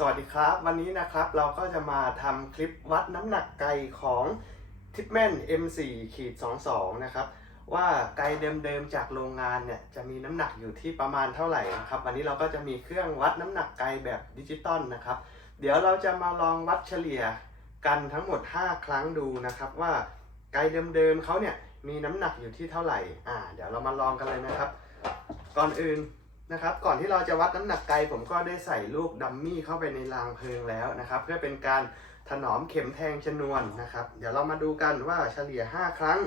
สวัสดีครับ วันนี้นะครับเราก็จะมาทำคลิปวัดน้ำหนักไก่ของทิปแมน M4 ขีด22นะครับ ว่าไก่เดิมๆจากโรงงานเนี่ยจะมีน้ำหนักอยู่ที่ประมาณเท่าไหร่นะครับ วันนี้เราก็จะมีเครื่องวัดน้ำหนักไก่แบบดิจิตอลนะครับ เดี๋ยวเราจะมาลองวัดเฉลี่ยกันทั้งหมด 5 ครั้งดูนะครับว่าไก่เดิมๆเขาเนี่ยมีน้ำหนักอยู่ที่เท่าไหร่อ่าเดี๋ยวเรามาลองกันเลยนะครับ ก่อนอื่น นะครับก่อนที่เราจะวัดน้ำหนักไก่ผมก็ได้ใส่ลูกดัมมี่เข้าไปในรางเพลิงแล้วนะครับ เพื่อเป็นการถนอมเข็มแทงชนวนนะครับ เดี๋ยวเรามาดูกันว่าเฉลี่ย 5 ครั้ง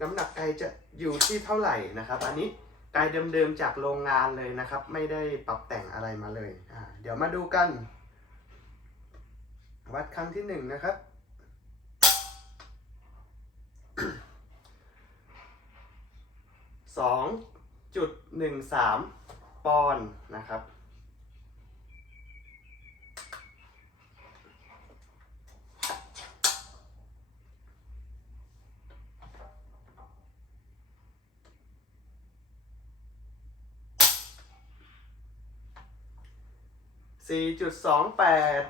น้ำหนักไก่จะอยู่ที่เท่าไหร่นะครับ อันนี้ไก่เดิมๆจากโรงงานเลยนะครับ ไม่ได้ปรับแต่งอะไรมาเลยอ่าเดี๋ยวมาดูกัน วัดครั้งที่หนึ่งนะครับสอง จุดหนึ่งสามปอนด์นะครับ สี่จุดสองแปด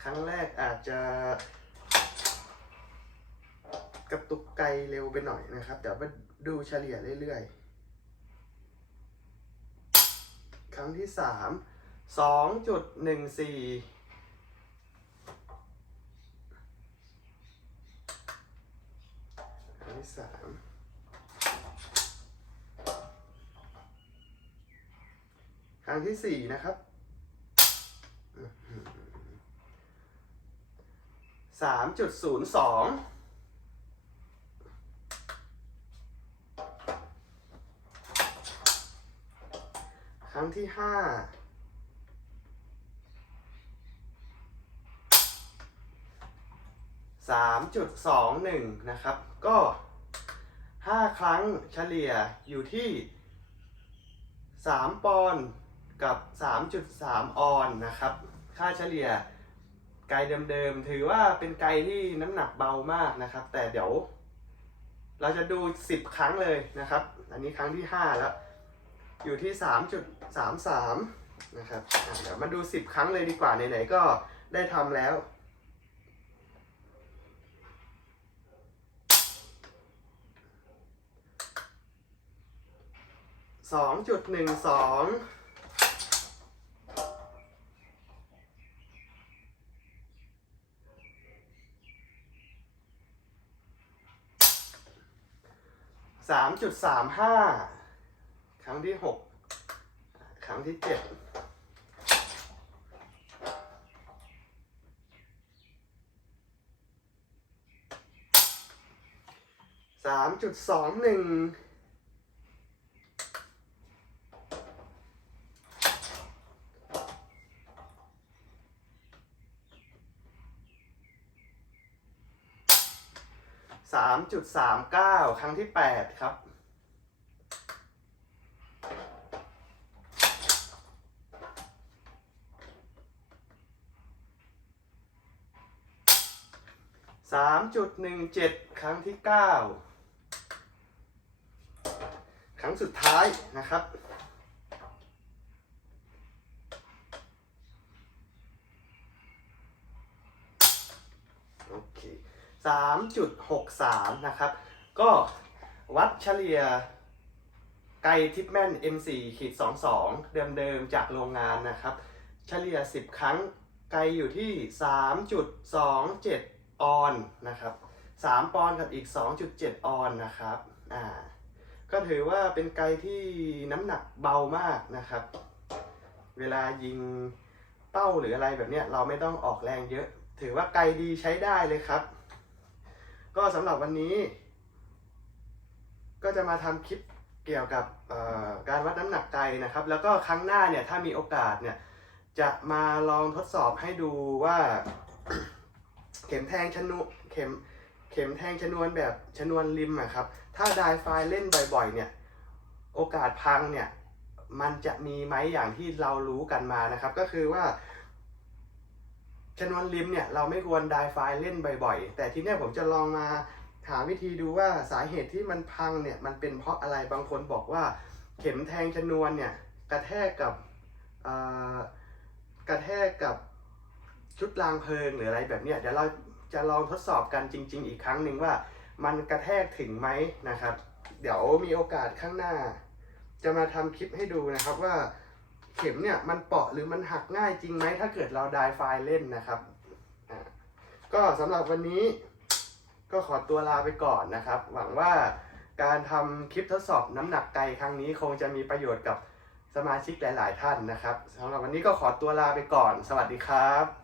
ครั้งแรกอาจจะ กระตุกไกลเร็วไปหน่อยนะครับเดี๋ยวมาดูเฉลี่ยเรื่อยๆ ครั้งที่สามสองจุดหนึ่งสี่ครั้งที่สามครั้งที่สี่นะครับสามจุดศูนย์สอง ค รั้งที่ห้าสามจุดสองหนึ่งนะครับ ก็ห้าครั้งเฉลี่ยอยู่ที่สามปอนด์กับสามจุดสามออนนะครับ ค่าเฉลี่ยไกลเดิมๆ ถือว่าเป็นไกลที่น้ำหนักเบามากนะครับ แต่เดี๋ยว เราจะดู10ครั้งเลยนะครับ อันนี้ครั้งที่5แล้ว อยู่ที่ 3.33 นะครับเดี๋ยวมาดู 10 ครั้งเลยดีกว่า ไหนๆ ก็ได้ทำแล้วสองจุดหนึ่งสองสามจุดสามห้า ที่หกครั้งที่เจ็ดสามจุดสองหนึ่งสามจุดสามเก้าครั้งที่แปดครับ สามจุดหนึ่งเจ็ดครั้งที่เก้าครั้งสุดท้ายนะครับโอเคสามจุดหกสามนะครับ ก็วัดเฉลี่ยไก่ทิปแมน M4 ขีด22 เดิมๆ จากโรงงานนะครับ เฉลี่ย 10 ครั้งไก่อยู่ที่ 3.27 ออนนะครับ3ปอนด์กับอีก 2.7 ออนนะครับอ่าก็ถือว่าเป็นไก่ที่น้ำหนักเบามากนะครับ เวลายิงเป้าหรืออะไรแบบเนี้ยเราไม่ต้องออกแรงเยอะ ถือว่าไกลดีใช้ได้เลยครับ ก็สำหรับวันนี้ ก็จะมาทำคลิปเกี่ยวกับการวัดน้ำหนักไกลนะครับ แล้วก็ครั้งหน้าเนี่ยถ้ามีโอกาสเนี่ยจะมาลองทดสอบให้ดูว่า เข็มแทงชนวนเข็มเข็มแทงชนวนแบบชนวนริมอะครับ ถ้าไดไฟเล่นบ่อยๆ เนี่ย โอกาสพังเนี่ย มันจะมีไหมอย่างที่เรารู้กันมานะครับ ก็คือว่าชนวนริมเนี่ยเราไม่ควรไดไฟเล่นบ่อยๆ แต่ทีเนี้ยผมจะลองมาหาวิธีดูว่าสาเหตุที่มันพังเนี่ยมันเป็นเพราะอะไรบางคนบอกว่า เข็มแทงชนวนเนี่ยกระแทกกับกระแทกกับ ชุดรางเพลิงหรืออะไรแบบเนี้ยเดี๋ยวเราจะลองทดสอบกันจริง ๆ อีกครั้งหนึ่งว่า มันกระแทกถึงไหมนะครับ เดี๋ยวมีโอกาสข้างหน้า จะมาทำคลิปให้ดูนะครับว่าเข็มเนี่ยมันเปาะหรือมันหักง่ายจริงไหมถ้าเกิดเราไดไฟล์เล่นนะครับก็สำหรับวันนี้ก็ขอตัวลาไปก่อนนะครับ หวังว่าการทำคลิปทดสอบน้ำหนักไกลครั้งนี้คงจะมีประโยชน์กับสมาชิกหลาย ๆ ท่านนะครับสำหรับวันนี้ก็ขอตัวลาไปก่อน สวัสดีครับ